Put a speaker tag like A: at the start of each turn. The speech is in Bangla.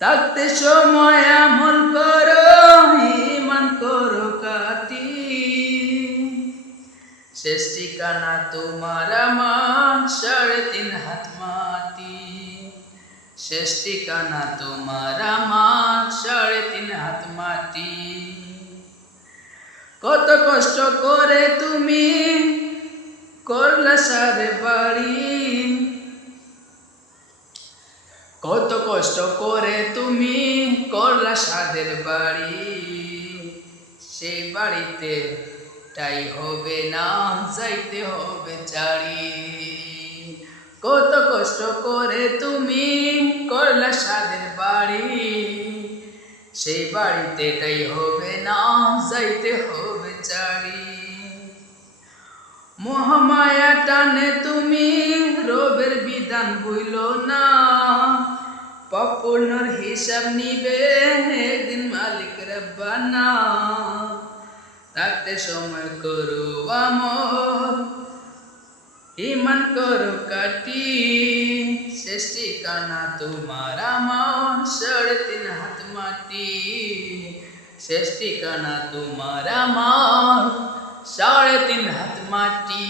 A: থাকতে সময় আমল করো ইমান করো কাটি। শেষ ঠিকানা তোমার আমার, সাড়ে তিন হাত মাটি। শেষ ঠিকানা তোমার আমার, সাড়ে তিন হাত মাটি। কত কষ্ট করে তুমি করলা সারে বাড়ি কত কষ্ট করে তুমি করলা সাদের বাড়ি। সেই বাড়িতে তাই হবে না, যাইতে হবে চারি। কত কষ্ট করে তুমি করলা সাদের বাড়ি। সেই বাড়িতে তাই হবে না, যাইতে হবে চারি। মহামায়া টানে তুমি রবের বিধান বইল না। পপুর্ণর হিসাব নিবে একদিন মালিক রব্বানা। থাকতে সময় করো আমল ইমান করো কাটি। শেষ ঠিকানা তোমার আমার, সাড়ে তিন হাত মাটি। শেষ ঠিকানা তোমার আমার, সাড়ে তিন হাত মাটি।